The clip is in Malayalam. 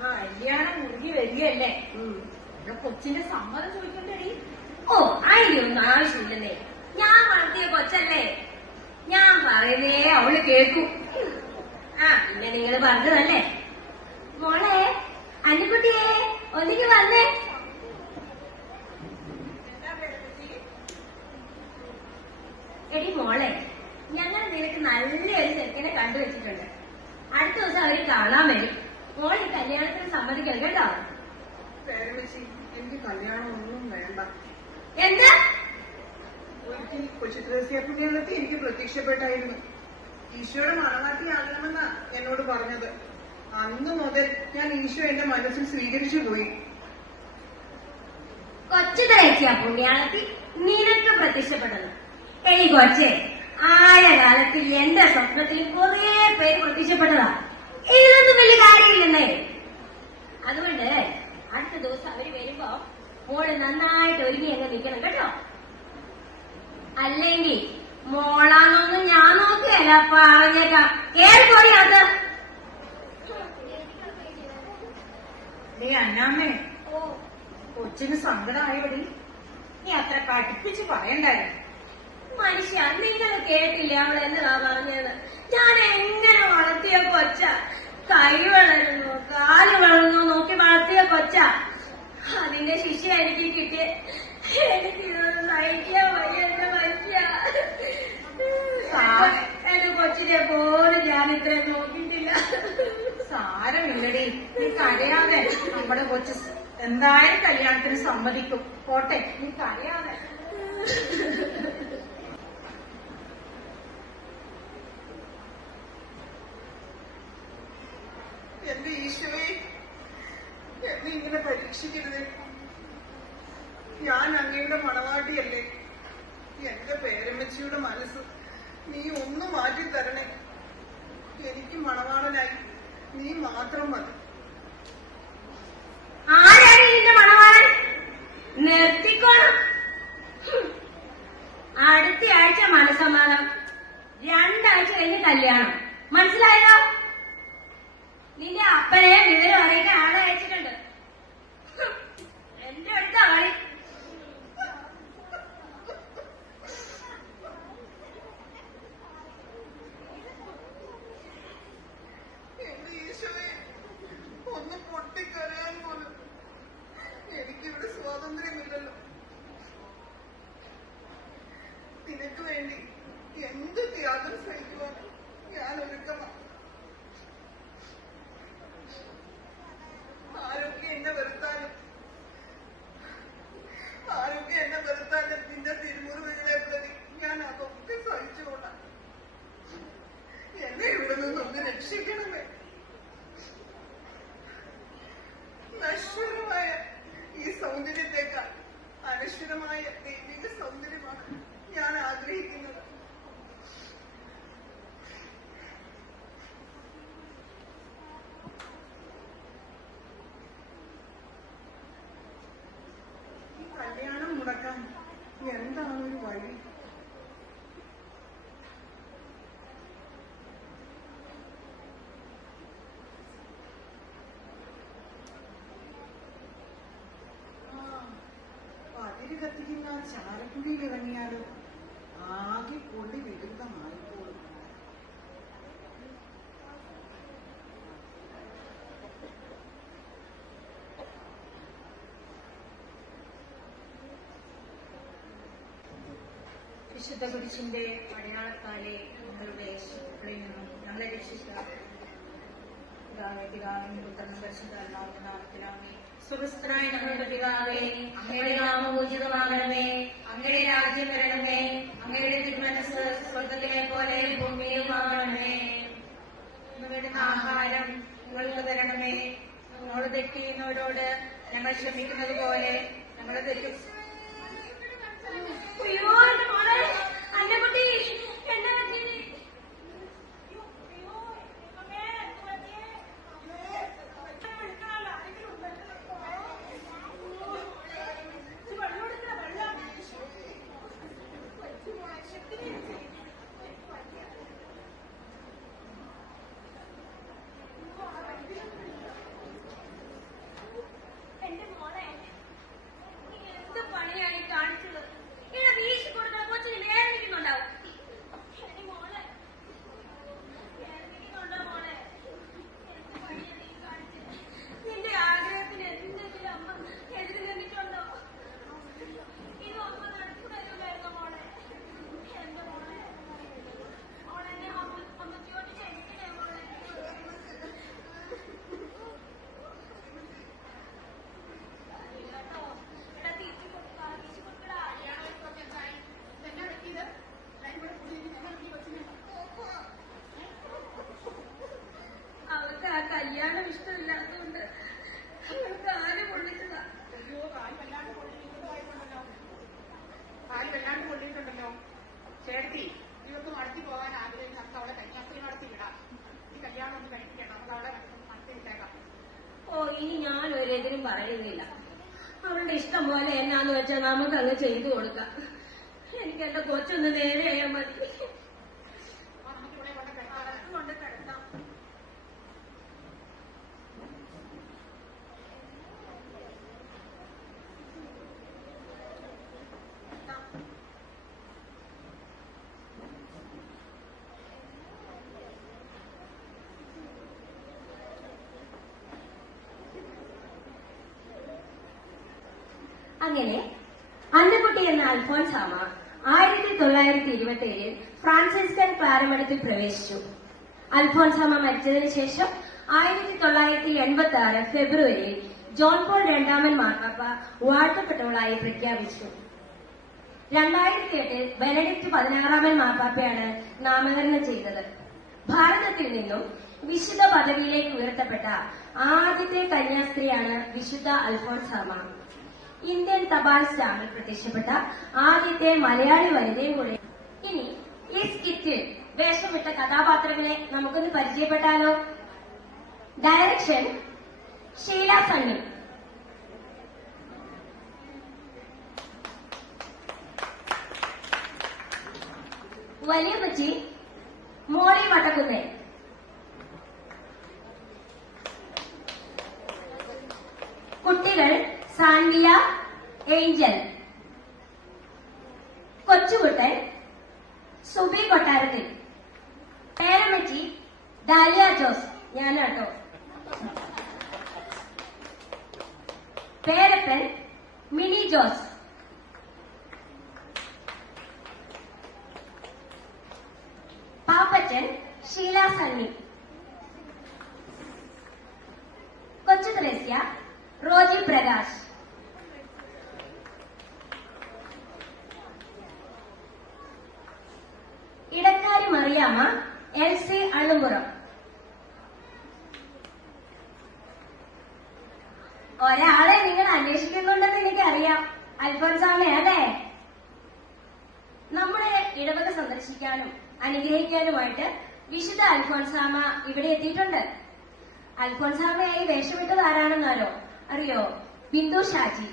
കല്യാണം മുറുകി വരികയല്ലേ, കൊച്ചിന്റെ സമ്മതം ചോദിക്കണ്ടേടി. ഓ അതിന്റെ ഒന്നും ആവശ്യമില്ലെന്നേ, ഞാൻ വളർത്തിയ കൊച്ചല്ലേ, ഞാൻ പറയുന്നേ അവള് കേൾക്കും. പിന്നെ നിങ്ങള് പറഞ്ഞതല്ലേ. മോളെ അന്നിക്കുട്ടിയെ ഒന്നിക്ക് വന്നേ. എടി മോളെ, ഞങ്ങൾ നിനക്ക് നല്ലൊരു ചെറുക്കനെ കണ്ടുവച്ചിട്ടുണ്ട്. അടുത്ത ദിവസം അവര് കാണാൻ വരും. മോളെ കല്യാണത്തിന് സമ്മതിക്കണം കേട്ടോ. എനിക്ക് കല്യാണം ഒന്നും വേണ്ട. എന്താ? ഒരിക്കൽ കൊച്ചുത്രസ്യപുണ്യത്തിൽ എനിക്ക് പ്രത്യക്ഷപ്പെട്ടായിരുന്നു. ഈശോയുടെ മണവാട്ടിയാകണമെന്നാ എന്നോട് പറഞ്ഞത്. അന്ന് മുതൽ ഞാൻ ഈശോ എന്റെ മനസ്സിൽ സ്വീകരിച്ചു പോയി. കൊച്ചുത്രേസ്യ പുണ്യാളത്തിൽ നിനക്ക് പ്രത്യക്ഷപ്പെട്ടത്. ഈ കൊച്ചെ ആയ കാലത്തിൽ എന്റെ സ്വപ്നത്തിൽ കുറെ പേര് പ്രത്യക്ഷപ്പെട്ടതാ. ഇതൊന്നും വലിയ കാര്യമില്ലെന്നേ. അതുകൊണ്ട് അടുത്ത ദിവസം അവര് വരുമ്പോ മോള് നന്നായിട്ട് ഒരുങ്ങി അങ്ങ് നിൽക്കണം കേട്ടോ. അല്ലെങ്കിൽ മോളാന്നൊന്നും ഞാൻ നോക്കുകയല്ല, പറഞ്ഞേക്കാം. കേറിപ്പോയി അത്. നീ അന്നാമ്മേ, കൊച്ചിന് സങ്കടമായവടി. നീ അത്ര കടുപ്പിച്ച് പറയണ്ടായിരുന്നു. മനുഷ്യ, നിങ്ങൾ കേട്ടില്ല അവൾ എന്നതാ പറഞ്ഞത്? ഞാൻ എങ്ങനെ വളർത്തിയ കൊച്ച, കൈ വളരുന്നു കാല് വളർന്നു നോക്കി വളർത്തിയ കൊച്ച. അതിന്റെ ശിക്ഷ എനിക്ക് കിട്ടിയ. എനിക്ക് ഇതൊന്നും സഹിക്കാൻ വയ്യ എന്റെ മനുഷ്യ. എന്റെ കൊച്ചിനെ പോലും ഞാൻ ഇത്രയും നോക്കിയിട്ടില്ല. സാരമില്ലടി, നീ കരയാതെ. നമ്മുടെ കൊച്ച് എന്തായാലും കല്യാണത്തിന് സമ്മതിക്കും. പോട്ടെ, നീ കരയാതെ. എന്റെ ഈശോയെ, എന്നെ ഇങ്ങനെ പരീക്ഷിക്കരുത്. ഞാൻ അങ്ങയുടെ മണവാട്ടിയല്ലേ. എന്റെ പേരമ്മച്ചിയുടെ മനസ്സ് നീ ഒന്ന് മാറ്റി തരണേ. എനിക്ക് മണവാളനായി നീ മാത്രം മതി. ആരാണ് ഇതിന്റെ മണവാളൻ? നിർത്തിക്കോണം. അടുത്ത ആഴ്ച മനസ്സമ്മാനം, 2 ആഴ്ച കഴിഞ്ഞ് കല്യാണം. മനസ്സിലായോ? നിന്റെ അപ്പനെ വിവരം അറിയിക്കാൻ ആളെ അയച്ചിട്ടുണ്ട്. എന്റെ അടുത്ത കളി. എന്റെ ഈശോയെ, ഒന്ന് പൊട്ടിക്കരയാൻ പോലും എനിക്കിവിടെ സ്വാതന്ത്ര്യമില്ലല്ലോ. നിനക്ക് വേണ്ടി എന്ത് ത്യാഗം സഹിക്കുവാൻ ഞാൻ ഒരുക്കമാണ്. ആരൊക്കെ എന്നെ വെറുത്താലും നിന്റെ തിരുമുറിവുകളെ പ്രതി ഞാൻ അതൊക്കെ സഹിച്ചുകൊള്ളാം. എന്നെ ഇവിടെ നിന്നൊന്ന് രക്ഷിക്കണമേ. നശ്വരമായ ഈ സൗന്ദര്യത്തെക്കാൾ അനശ്വരമായ ദൈവിക സൗന്ദര്യമാണ് ഞാൻ ആഗ്രഹിക്കുന്നത്. കല്യാണം മുടക്കാൻ എന്താണ് ഒരു വഴി? അതിര് കത്തിക്കുന്ന ചാരക്കുഴിയിൽ ഇറങ്ങിയാലും ആകെ പൊള്ളി വിരുദ്ധമായിപ്പോളും. വിശുദ്ധ കുരിശിന്റെ അടയാളത്താലെ നിങ്ങളുടെ ശത്രുക്കളിൽ നിന്നും ഞങ്ങളെ രക്ഷിച്ച പിതാവിനും പുത്രനും പരിശുദ്ധാത്മാവിന്റെ നാമത്തിലാമേ. സുഖസ്ഥനായ ഞങ്ങളുടെ പിതാവേ, അങ്ങയുടെ നാമം പൂജിതമാകണമേ. അങ്ങയുടെ രാജ്യം വരണമേ. അങ്ങയുടെ തിരുമനസ് സ്വർഗത്തിലെ പോലെ ഭൂമിയിലുമാകണമേ. ഞങ്ങളുടെ ആഹാരം ഞങ്ങൾക്ക് തരണമേ. ഞങ്ങളോട് തെറ്റ് ചെയ്യുന്നവരോട് ഞങ്ങൾ ക്ഷമിക്കുന്നത് പോലെ ഞങ്ങളെ തെറ്റും. അയ്യോ എന്റെ മോളെ, അന്നക്കുട്ടി എന്നെ പറ്റിയത്. കല്യാണം ഇഷ്ടമില്ലാത്തതുകൊണ്ട് കാല് പൊള്ളിച്ചതാ. അയ്യോ, കാല് വല്ലാണ്ട് പൊള്ളിയിട്ടുണ്ടല്ലോ. കാല് വല്ലാണ്ട് പൊള്ളിയിട്ടുണ്ടല്ലോ. ചേട്ടത്തി, ഇവർക്ക് നടത്തി പോകാൻ ആഗ്രഹം നമുക്ക് അവളെ കന്യാസ്ത്രീ നടത്തി വിടാം. ഈ കല്യാണം ഒന്ന് കഴിപ്പിക്കണം, നമുക്ക് അവളെ നടത്തി വിട്ടേക്കാം. ഓ, ഇനി ഞാൻ ഒരെതിരും പറയുന്നില്ല. അവളുടെ ഇഷ്ടം പോലെ എന്നാന്ന് വെച്ചാൽ നമുക്കങ്ങ് ചെയ്തു കൊടുക്കാം. എനിക്ക് എന്റെ കൊച്ചൊന്ന് നേരെയായാൽ മതി. നമുക്കിവിടെ കൊണ്ട് കിടക്കാം. കൊണ്ട് കിടത്താം. അങ്ങനെ അന്നക്കുട്ടി എന്ന അൽഫോൻസാമ 1927 ഫ്രാൻസിസ്കൻ ക്ലാരമഠത്തിൽ പ്രവേശിച്ചു. അൽഫോൻസാമ മരിച്ചതിന് ശേഷം 1986 ഫെബ്രുവരിയിൽ ജോൺ പോൾ രണ്ടാമൻ മാർപ്പാപ്പ വാഴ്ത്തപ്പെട്ടവളായി പ്രഖ്യാപിച്ചു. 2008 ബെനഡിക്ട് 16 മാർപ്പാപ്പയാണ് നാമകരണം ചെയ്തത്. ഭാരതത്തിൽ നിന്നും വിശുദ്ധ പദവിയിലേക്ക് ഉയർത്തപ്പെട്ട ആദ്യത്തെ കന്യാസ്ത്രീയാണ് വിശുദ്ധ അൽഫോൻസാമ. ഇന്ത്യൻ തപാൽ സ്റ്റാമ്പിൽ പ്രത്യക്ഷപ്പെട്ട ആദ്യത്തെ മലയാളി വനിതയും കൂടെ. ഇനി ഈ സ്കിറ്റിൽ വേഷമിട്ട കഥാപാത്രങ്ങളെ നമുക്കൊന്ന് പരിചയപ്പെട്ടാലോ? ഡയറക്ഷൻ ഷീല സണ്ണി, വലിയ പച്ചി മോളി വട്ടക്കുന്നേ, കുട്ടികൾ സാൻവില, ഏഞ്ചൽ, കൊച്ചുകുട്ടൻ സുബി കൊട്ടാരത്തിൽ, പേരമ്മച്ചി ഡാലിയ ജോസ്, ഞാനാട്ടോ, പേരപ്പൻ മിനി ജോസ്, പാപ്പച്ചൻ ഷീല സണ്ണി, കൊച്ചു ത്രേസ്യ റോജി പ്രകാശ്, ഇടക്കാരി മറിയാമ്മ എൽസി അള്ളുംപുറം. ഒരാളെ നിങ്ങൾ അന്വേഷിക്കുന്നുണ്ടെന്ന് എനിക്കറിയാം, അൽഫോൻസാമ അല്ലേ? നമ്മളെ ഇടവക സന്ദർശിക്കാനും അനുഗ്രഹിക്കാനുമായിട്ട് വിശുദ്ധ അൽഫോൻസാമ ഇവിടെ എത്തിയിട്ടുണ്ട്. അൽഫോൻസാമയായി വേഷമിട്ടത് ആരാണെന്നാലോ അറിയോ? ബിന്ദു ഷാജി.